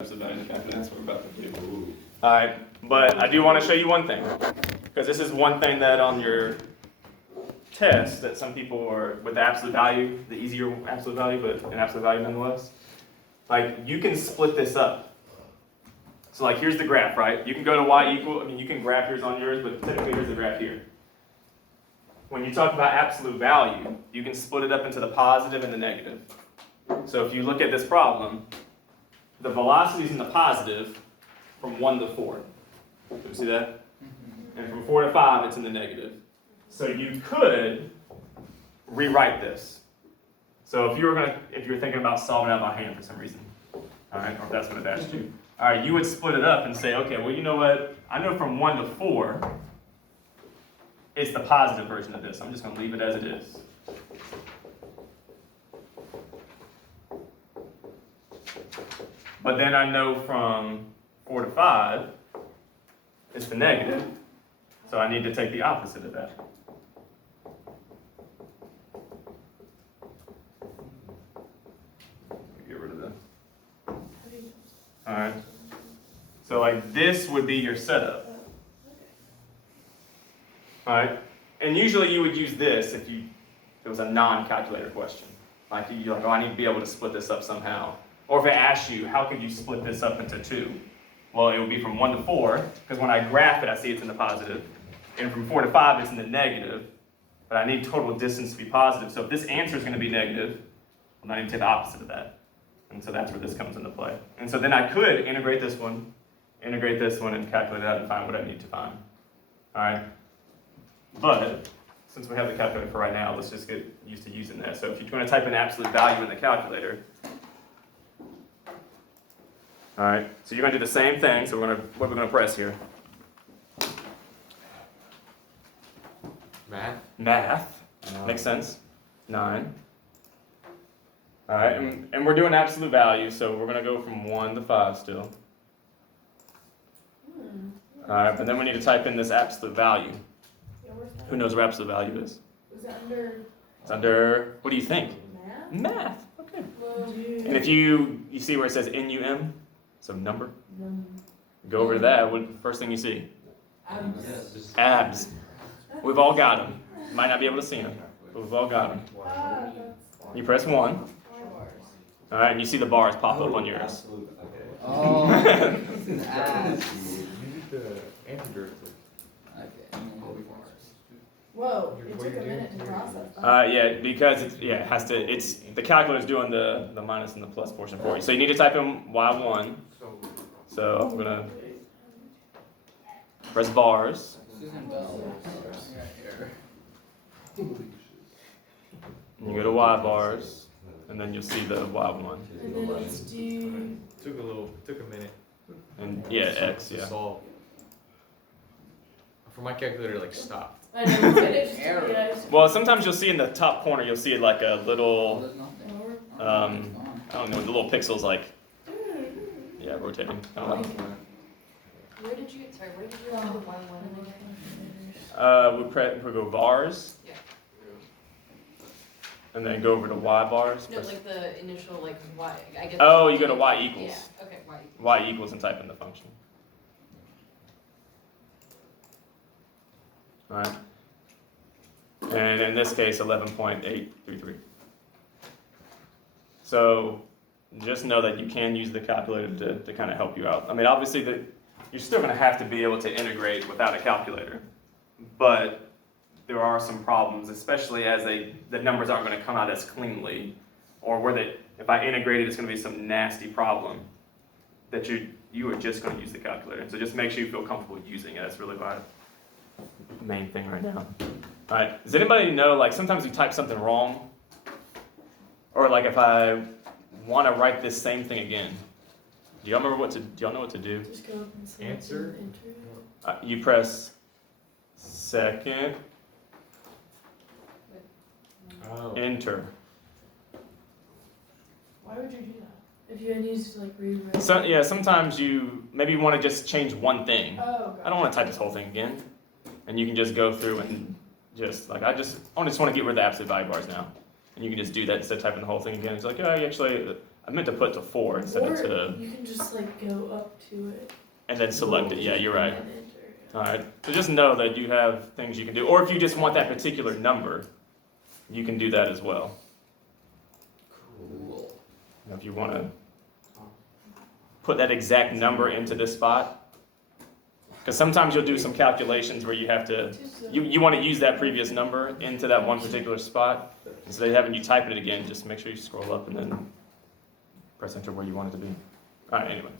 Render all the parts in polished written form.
That's what we're about to do. Alright, but I do want to show you one thing. Because this is one thing that on your test that some people are with the absolute value, the easier absolute value, but an absolute value nonetheless. Like, you can split this up. So like, here's the graph, right? You can go to y equal, you can graph yours on yours, but typically here's the graph here. When you talk about absolute value, you can split it up into the positive and the negative. So if you look at this problem, the velocity is in the positive from 1 to 4. Do you see that? And from 4 to 5, it's in the negative. So you could rewrite this. So if you were thinking about solving it out by hand for some reason, all right, or if that's what it asked you, all right, you would split it up and say, okay, well, you know what? I know from 1 to 4, it's the positive version of this. I'm just going to leave it as it is. But then I know from 4 to 5, it's the negative. So I need to take the opposite of that. Get rid of that. All right. So like this would be your setup. All right. And usually you would use this if it was a non-calculator question. Like you're like, oh, I need to be able to split this up somehow. Or if it asks you, how could you split this up into 2? Well, it would be from 1 to 4, because when I graph it, I see it's in the positive. And from 4 to 5, it's in the negative. But I need total distance to be positive. So if this answer is going to be negative, I'm going to take the opposite of that. And so that's where this comes into play. And so then I could integrate this one, and calculate it out and find what I need to find. All right? But since we have the calculator for right now, let's just get used to using that. So if you're going to type in absolute value in the calculator, all right, so you're going to do the same thing. So what we're going to press here? Math. Makes sense. 9. All right, and we're doing absolute value, so we're going to go from 1 to 5 still. All right, but then we need to type in this absolute value. Who knows where absolute value is? Is it under? It's under, what do you think? Math. Okay. And if you see where it says NUM, so number, go over to that. What first thing you see? Abs. We've all got them. Might not be able to see them, but we've all got them. You press 1. All right, and you see the bars pop up on yours. Oh, Whoa, it took a minute to process that. Yeah, because it has to. It's the calculator's doing the minus and the plus portion for you. So you need to type in y1. So I'm gonna press bars. And you go to y bars, and then you'll see the y1. And then let's do. Took a minute. And yeah, x, yeah. Solve. For my calculator, like stopped. I know, it's Well, sometimes you'll see in the top corner, you'll see like a little, I don't know, the little pixels like, yeah, rotating. Where did you have the Y1 We go bars. Yeah. And then go over to y bars. No, like the initial Y, I guess. Oh, you go to y equals. Yeah, okay, Y equals. Y equals and type in the function. All right. And in this case, 11.833. So just know that you can use the calculator to kind of help you out. I mean, obviously, you're still going to have to be able to integrate without a calculator. But there are some problems, especially as the numbers aren't going to come out as cleanly, or where if I integrate it, it's going to be some nasty problem that you are just going to use the calculator. So just make sure you feel comfortable using it. That's really my main thing right now. All right. Does anybody know, like, sometimes you type something wrong? Or like if I want to write this same thing again, do y'all know what to do? Just go up and select Answer. enter. You press second, enter. Why would you do that? If you need to like rewrite. So yeah, sometimes you maybe want to just change one thing. Oh, I don't want to type this whole thing again. And you can just go through and just like I just want to get rid of the absolute value bars now. And you can just do that instead of typing the whole thing again. It's like, oh, actually, I meant to put to 4 instead of Or to, you can just like go up to it. and then select it. Yeah, you're right. And enter, yeah. All right. So just know that you have things you can do, or if you just want that particular number, you can do that as well. Cool. If you want to put that exact number into this spot, because sometimes you'll do some calculations where you have to, you want to use that previous number into that one particular spot. Instead of having you type it again, just make sure you scroll up and then press enter where you want it to be. All right, anyway.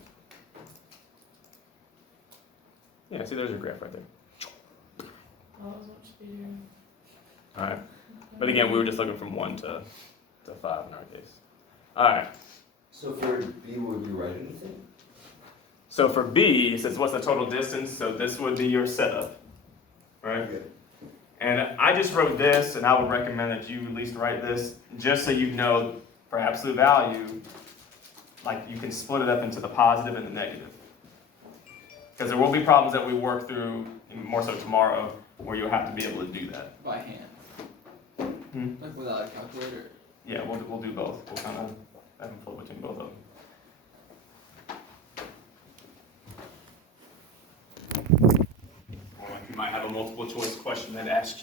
Yeah, see, there's your graph right there. Oh, that was much easier. All right. But again, we were just looking from 1 to 5 in our case. All right. So for B, would we write anything? So for B, it says what's the total distance? So this would be your setup, right? Okay. And I just wrote this, and I would recommend that you at least write this, just so you know for absolute value, like you can split it up into the positive and the negative. Because there will be problems that we work through, more so tomorrow, where you'll have to be able to do that. By hand, like without a calculator. Yeah, we'll do both. We'll kind of have them flow between both of them. Or like you might have a multiple choice question that asks